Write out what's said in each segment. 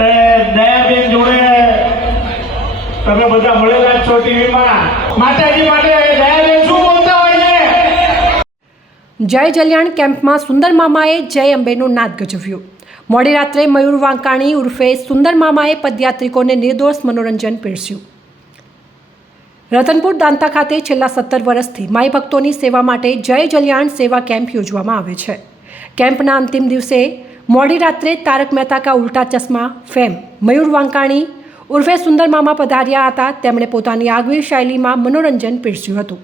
દયાબેન જોડે તમે બધા મળેલા છો ટીવીમાં. માતાજી માટે દયાબેન શું બોલતા હોય છે? જય જલ્યાણ કેમ્પમાં સુંદર મામાએ જય અંબેનું નાદ ગજવ્યું. મોડી રાત્રે મયુર વાંકાણી ઉર્ફે સુંદર મામાએ પદયાત્રિકોને નિર્દોષ મનોરંજન પીરસ્યું. રતનપુર દાંતા ખાતે છેલ્લા 17 વર્ષથી માઈ ભક્તોની સેવા માટે જય જલ્યાણ સેવા કેમ્પ યોજવામાં આવે છે. કેમ્પના અંતિમ દિવસે મોડી રાત્રે તારક મહેતા કા ઉલ્ટા ચશ્મા ફેમ મયુર વાંકાણી ઉર્ફે સુંદર મામા પધાર્યા હતા. તેમણે પોતાની આગવી શૈલીમાં મનોરંજન પીરસ્યું હતું.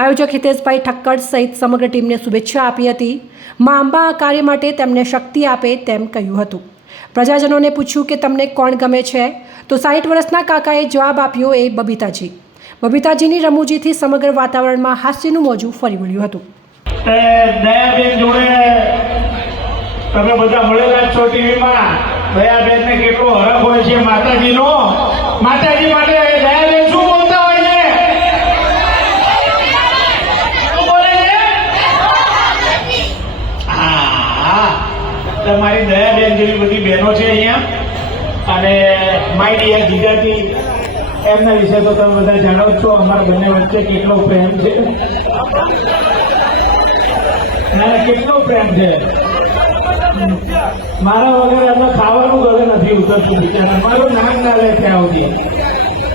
આયોજક હિતેશભાઈ ઠક્કર સહિત સમગ્ર ટીમને શુભેચ્છા આપી હતી. મા અંબા આ કાર્ય માટે તેમને શક્તિ આપે તેમ કહ્યું હતું. પ્રજાજનોને પૂછ્યું કે તમને કોણ ગમે છે, તો 60 વર્ષના કાકાએ જવાબ આપ્યો એ બબીતાજી. બબીતાજીની રમૂજીથી સમગ્ર વાતાવરણમાં હાસ્યનું મોજું ફરી વળ્યું હતું. દયાબેન જોડે તમે બધા મળેલા છો ટીવીમાં. દયાબેન ને કેટલો હરખ હોય છે માતાજીનો. માતાજી માટે દયાબેન શું બોલતા હોય છે? શું બોલે છે? હા, તમારી દયાબેન જેવી બધી બહેનો છે અહીંયા. અને માય ડિયર જીજાજી, એમના વિશે તો તમે બધા જાણો જ છો. અમારા બંને વચ્ચે કેટલો પ્રેમ છે, કેટલો પ્રેમ છે. મારા વગર એમને ખાવાનું ગળે નથી ઉતરતું. બિચારા મારું નામ ના લે ત્યાં સુધી.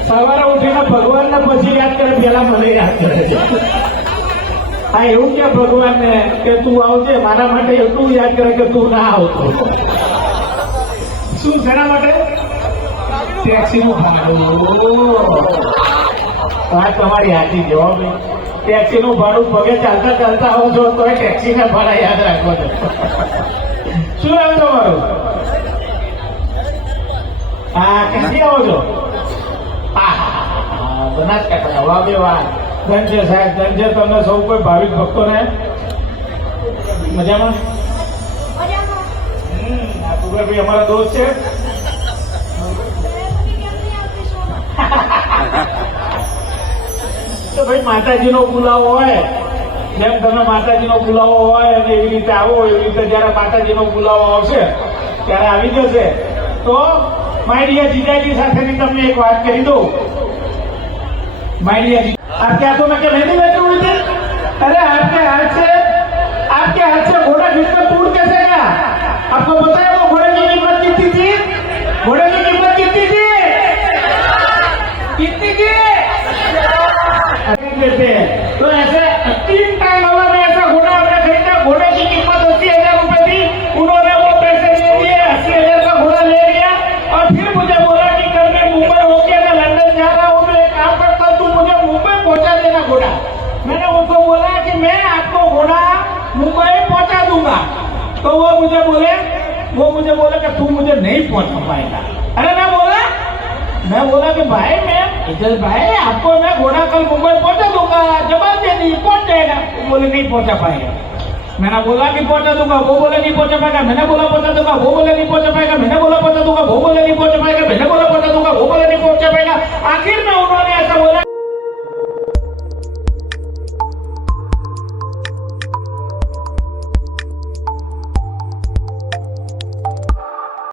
સવારે ઉઠીને ભગવાનને પછી યાદ કરે, પેલા મને યાદ કરે છે. હા, એવું કે ભગવાનને કે તું આવજે, મારા માટે એટલું યાદ કરે કે તું ના આવતો. શું શેના માટે? ટેક્સીનું ભાડું. વાત તમારી હાથી જવાબ. ટેક્સીનું ભાડું પગે ચાલતા ચાલતા આવો છો તો ટેક્સીના ભાડા યાદ રાખવા દો. શું નામ તમારું? હા, ક્યાંથી આવો છો? બનાસકાંઠા. વાહ બે વાહ. ધનજય સાહેબ, ધનજય. તમને સૌ કોઈ ભાવિક ભક્તોને મજામાં? આ ભાઈ અમારા દોસ્ત છે. તો ભાઈ માતાજીનો બોલાવો હોય, જેમ તમે માતાજીનો બોલાવો હોય અને એવી રીતે આવો, એવી રીતે જયારે માતાજીનો બોલાવો આવશે ત્યારે આવી જશે. તો માય ડિયર જીજાજી સાથેની તમને એક વાત કરી દઉં. माय डियर, आपके हाथों में क्या मेहंदी बैठे हुए थे? अरे आपके हाथ से घोड़ा घिसकर टूट कैसे गया? आपको पता है वो घोड़े की कीमत कितनी थी? घोड़े की कीमत कितनी थी? कितनी थी? तो ऐसे 3 टाइम हवा में ऐसा घोड़ा हमने खरीदा. घोड़े की कीमत 80,000 रुपए थी. उन्होंने वो पैसे दे दिए, 80,000 का घोड़ा ले लिया और फिर मुझे बोला कि कल मैं मुंबई होके मैं लंदन जा रहा हूँ, तो एक काम करता हूँ, तू मुझे मुंबई पहुंचा देना घोड़ा. मैंने उनको बोला कि मैं आपको घोड़ा मुंबई पहुंचा दूंगा. तो वो मुझे बोले कि तू मुझे नहीं पहुंचा पाएगा. अरे मैं बोला कि भाई मैं इधर भाई आपको मैं घोड़ा कल मुंबई पहुंचा दूंगा, जवाब दे दी, पहुंच जाएगा. वो बोले नहीं पहुंचा पाएगा. मैंने बोला कि पहुंचा दूंगा, वो बोले नहीं पहुंचा पाएगा. मैंने बोला पहुंचा दूंगा, वो बोले नहीं पहुंचा पाएगा. मैंने बोला पहुंचा दूंगा, वो बोले नहीं पहुंचा पाएगा. मैंने बोला पहुंचा दूंगा, वो बोले नहीं पहुंचा पाएगा.